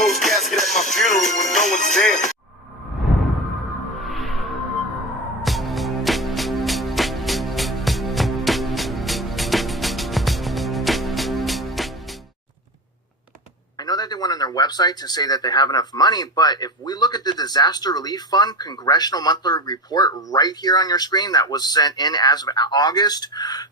closed casket at my funeral when no one's there. I know that they went on their website to say that they have enough money, but if we look at the Disaster Relief Fund Congressional Monthly Report right here on your screen that was sent in as of August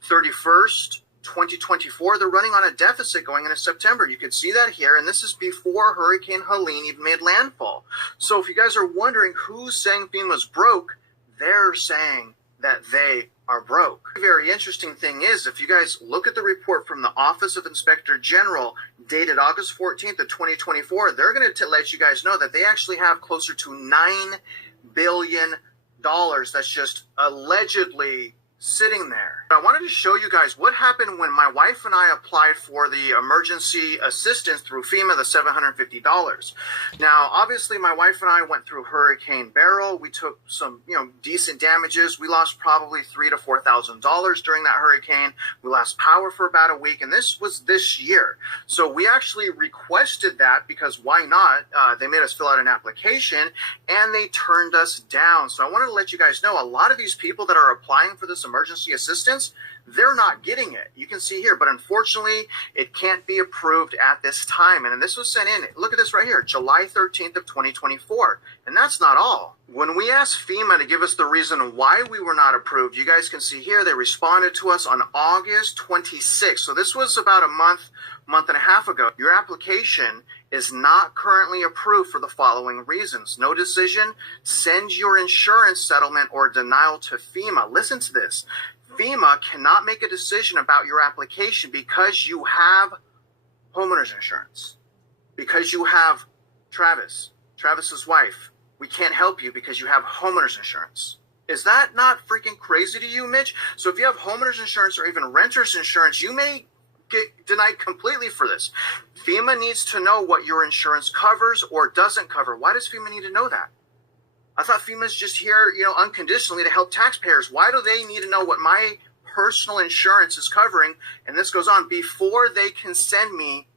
31st, 2024, they're running on a deficit going into September. You can see that here, and this is before Hurricane Helene even made landfall. So if you guys are wondering who's saying FEMA's broke, they're saying that they are broke. The very interesting thing is, if you guys look at the report from the Office of Inspector General dated August 14th of 2024, they're going to let you guys know that they actually have closer to $9 billion that's just allegedly sitting there. I wanted to show you guys what happened when my wife and I applied for the emergency assistance through FEMA, the $750. Now, obviously, my wife and I went through Hurricane Beryl. We took some, decent damages. We lost probably $3,000 to $4,000 during that hurricane. We lost power for about a week, and this was this year. So we actually requested that because why not? They made us fill out an application, and they turned us down. So I wanted to let you guys know a lot of these people that are applying for this emergency assistance, they're not getting it. You can see here, but unfortunately, it can't be approved at this time. And this was sent in, look at this right here, July 13th of 2024. And that's not all. When we asked FEMA to give us the reason why we were not approved, you guys can see here, they responded to us on August 26th. So this was about a month and a half ago. Your application is not currently approved for the following reasons. No decision. Send your insurance settlement or denial to FEMA. Listen to this. FEMA cannot make a decision about your application because you have homeowners insurance. Because you have Travis's wife. We can't help you because you have homeowners insurance. Is that not freaking crazy to you, Mitch? So if you have homeowners insurance or even renter's insurance, you may get denied completely for this. FEMA needs to know what your insurance covers or doesn't cover. Why does FEMA need to know that? I thought FEMA's just here, unconditionally to help taxpayers. Why do they need to know what my personal insurance is covering? And this goes on before they can send me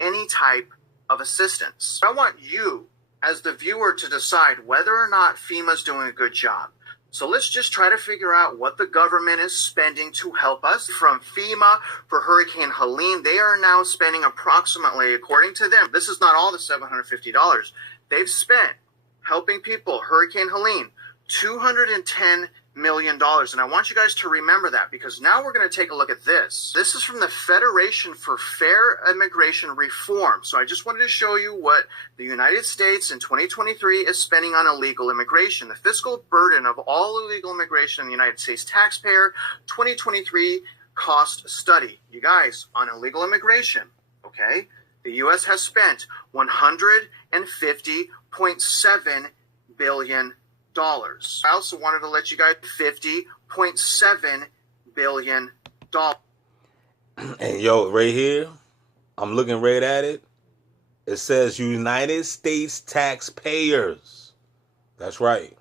any type of assistance. I want you, as the viewer, to decide whether or not FEMA's doing a good job. So let's just try to figure out what the government is spending to help us. From FEMA for Hurricane Helene, they are now spending approximately, according to them, this is not all the $750, they've spent helping people, Hurricane Helene, $210 million. And I want you guys to remember that because now we're going to take a look at this. This is from the Federation for Fair Immigration Reform. So I just wanted to show you what the United States in 2023 is spending on illegal immigration. The fiscal burden of all illegal immigration in the United States taxpayer, 2023 cost study. You guys, on illegal immigration, okay, the U.S. has spent $150.7 billion. I also wanted to let you guys $50.7 billion. And yo, right here, I'm looking right at it. It says United States taxpayers. That's right.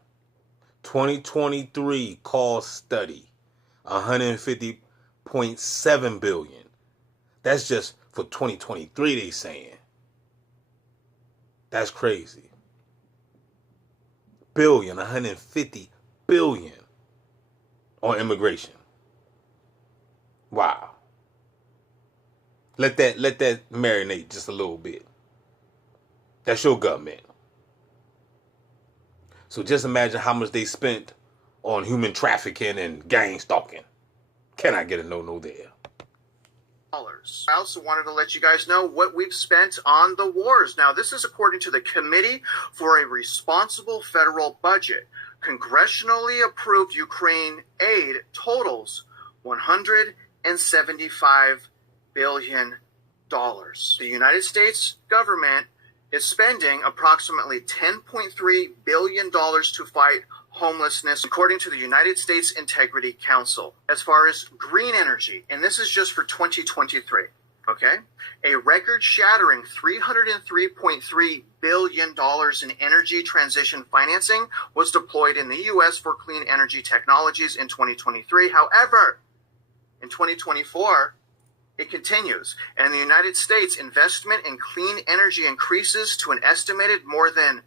2023 cost study, $150.7 billion. That's just for 2023, they saying. That's crazy. $150 billion on immigration. Wow. Let that marinate just a little bit. That's your government. So just imagine how much they spent on human trafficking and gang stalking. Can I get a no there? I also wanted to let you guys know what we've spent on the wars. Now, this is according to the Committee for a Responsible Federal Budget. Congressionally approved Ukraine aid totals $175 billion. The United States government is spending approximately $10.3 billion to fight homelessness, according to the United States Integrity Council. As far as green energy, and this is just for 2023, okay? A record-shattering $303.3 billion in energy transition financing was deployed in the U.S. for clean energy technologies in 2023. However, in 2024, It continues. And in the United States, investment in clean energy increases to an estimated more than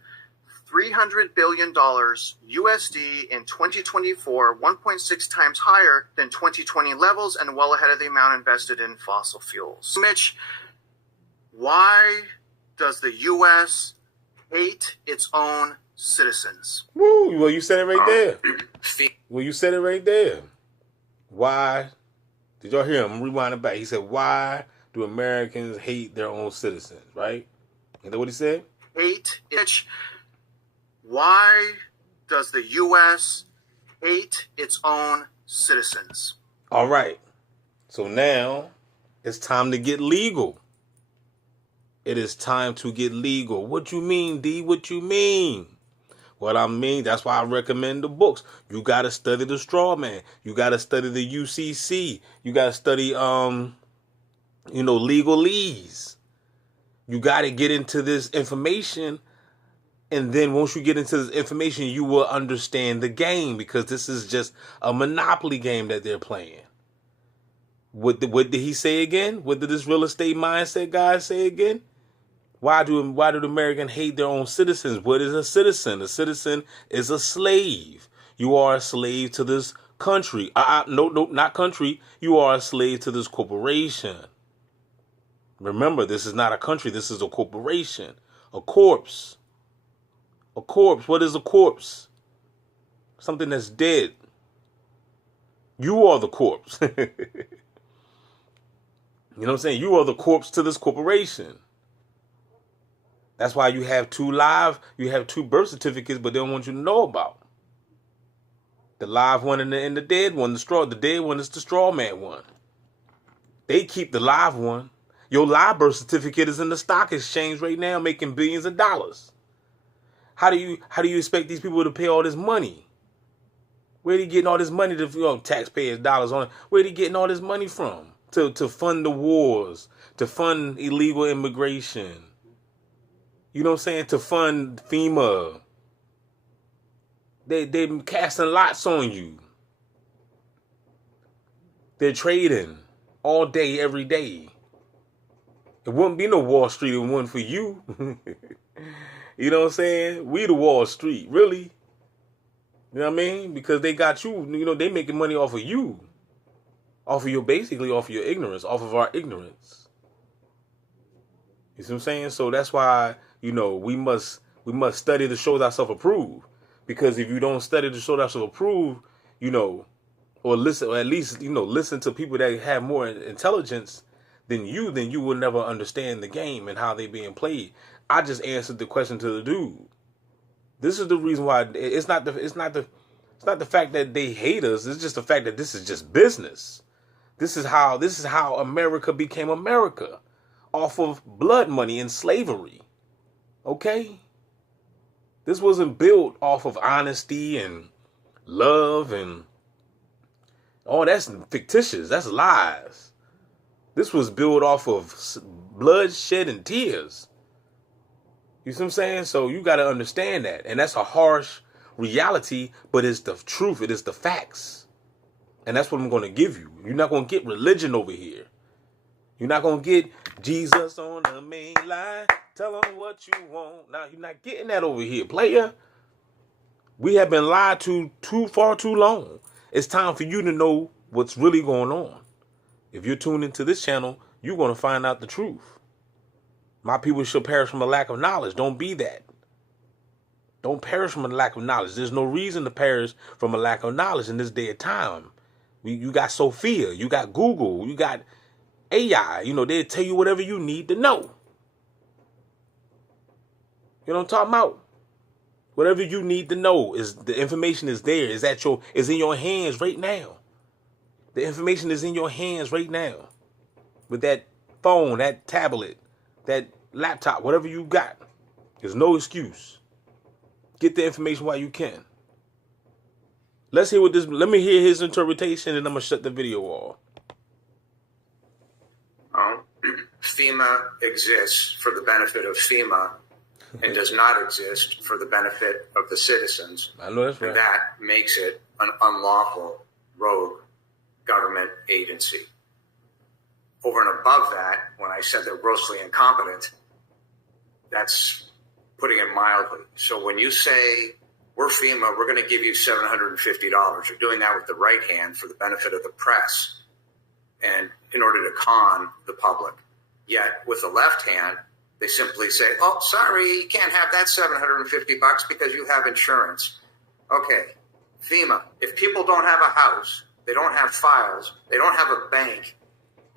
$300 billion USD in 2024, 1.6 times higher than 2020 levels and well ahead of the amount invested in fossil fuels. Mitch, why does the U.S. hate its own citizens? Woo! Well, you said it right there. Well, you said it right there. Why? Did y'all hear him? I'm rewinding back. He said, why do Americans hate their own citizens, right? Is that what he said? Hate it. Why does the U.S. hate its own citizens? All right. So now it's time to get legal. It is time to get legal. What you mean, D? What you mean? What I mean, that's why I recommend the books. You got to study the straw man. You got to study the UCC. You got to study, legalese. You got to get into this information. And then once you get into this information, you will understand the game, because this is just a monopoly game that they're playing. What did he say again? What did this real estate mindset guy say again? Why do the Americans hate their own citizens? What is a citizen? A citizen is a slave. You are a slave to this country. No, not country. You are a slave to this corporation. Remember, this is not a country. This is a corporation. A corpse. A corpse. What is a corpse? Something that's dead. You are the corpse. You know what I'm saying? You are the corpse to this corporation. That's why you have two birth certificates, but they don't want you to know about. The live one and the dead one. The dead one is the straw man one. They keep the live one. Your live birth certificate is in the stock exchange right now, making billions of dollars. How do you expect these people to pay all this money? Where are they getting all this money to taxpayers' dollars on it? Where are they getting all this money from? To fund the wars, to fund illegal immigration. You know what I'm saying? To fund FEMA. They casting lots on you. They're trading all day, every day. It wouldn't be no Wall Street if it wasn't for you. You know what I'm saying? We the Wall Street, really. You know what I mean? Because they got you, they making money off of you. Off of your ignorance, off of our ignorance. You see what I'm saying? So that's why, we must study to show thyself approved. Because if you don't study to show thyself approved, or listen, or at least, listen to people that have more intelligence than you will never understand the game and how they being played. I just answered the question to the dude. This is the reason why it's not the fact that they hate us. It's just the fact that this is just business. This is how America became America, off of blood money and slavery. Okay? This wasn't built off of honesty and love and that's fictitious. That's lies. This was built off of bloodshed and tears. You see what I'm saying? So you got to understand that. And that's a harsh reality, but it's the truth. It is the facts. And that's what I'm going to give you. You're not going to get religion over here. You're not going to get Jesus on the main line. Tell them what you want. Now, you're not getting that over here, player. We have been lied to far too long. It's time for you to know what's really going on. If you're tuned into this channel, you're going to find out the truth. My people shall perish from a lack of knowledge. Don't be that. Don't perish from a lack of knowledge. There's no reason to perish from a lack of knowledge in this day of time. You got Sophia. You got Google. You got AI. They'll tell you whatever you need to know. You know what I'm talking about? Whatever you need to know, is the information is there. Is in your hands right now. The information is in your hands right now. With that phone, that tablet, that laptop, whatever you got. There's no excuse. Get the information while you can. Let me hear his interpretation, and I'm going to shut the video off. FEMA exists for the benefit of FEMA and does not exist for the benefit of the citizens. I know that's right. And that makes it an unlawful rogue government agency. over and above that, when I said they're grossly incompetent, that's putting it mildly. So when you say, we're FEMA, we're going to give you $750, you're doing that with the right hand for the benefit of the press and in order to con the public. Yet with the left hand, they simply say, oh, sorry, you can't have that $750 because you have insurance. Okay, FEMA, if people don't have a house, they don't have files, they don't have a bank,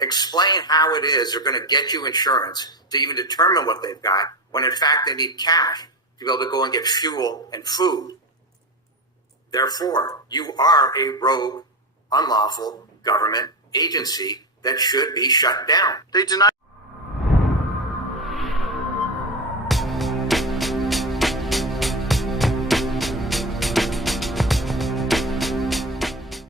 explain how it is they're going to get you insurance to even determine what they've got when in fact they need cash to be able to go and get fuel and food. Therefore, you are a rogue, unlawful government agency that should be shut down. They deny